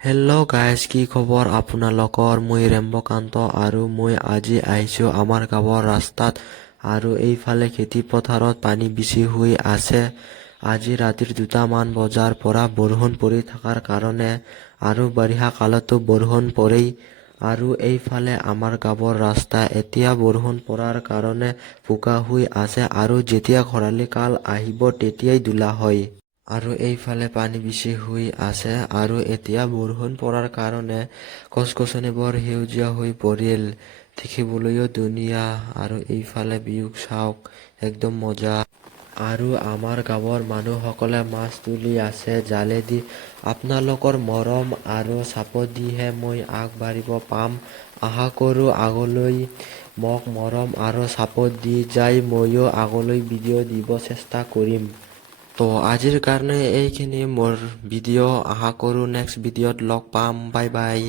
Hello' guys, কি খবৰ আপোনালোকৰ? মই ৰেম্বকান্ত আৰু মই আজি আহিছোঁ আমাৰ গাঁৱৰ ৰাস্তাত আৰু এইফালে খেতি পথাৰত পানী বেছি হৈ আছে। আজি ৰাতিৰ 2মান বজাৰ পৰা বৰষুণ পৰি থকাৰ কাৰণে আৰু বাৰিষা কালতো বৰষুণ পৰেই আৰু এইফালে আমাৰ গাঁৱৰ ৰাস্তা এতিয়া বৰষুণ পৰাৰ কাৰণে বোকা হৈ আছে আৰু যেতিয়া খৰালি কাল আহিব তেতিয়াই দোলা হয়। আৰু এইফালে পানী বেছি হৈ আছে আৰু এতিয়া বৰষুণ পৰাৰ কাৰণে গছ-গছনিবোৰ সেউজীয়া হৈ পৰিল, দেখিবলৈও ধুনীয়া। আৰু এইফালে ভিউ চাওক, একদম মজা। আৰু আমাৰ গাঁৱৰ মানুহসকলে মাছ তুলি আছে জালেদি। আপোনালোকৰ মৰম আৰু চাপৰ্ট দিহে মই আগবাঢ়িব পাম। আশা কৰোঁ আগলৈ মোক মৰম আৰু চাপৰ্ট দি যাই ময়ো আগলৈ ভিডিঅ' দিব চেষ্টা কৰিম। তো আজিৰ কাৰণে এইখিনি মোৰ ভিডিঅ'। আশা কৰোঁ নেক্সট ভিডিঅ'ত লগ পাম। Bye bye.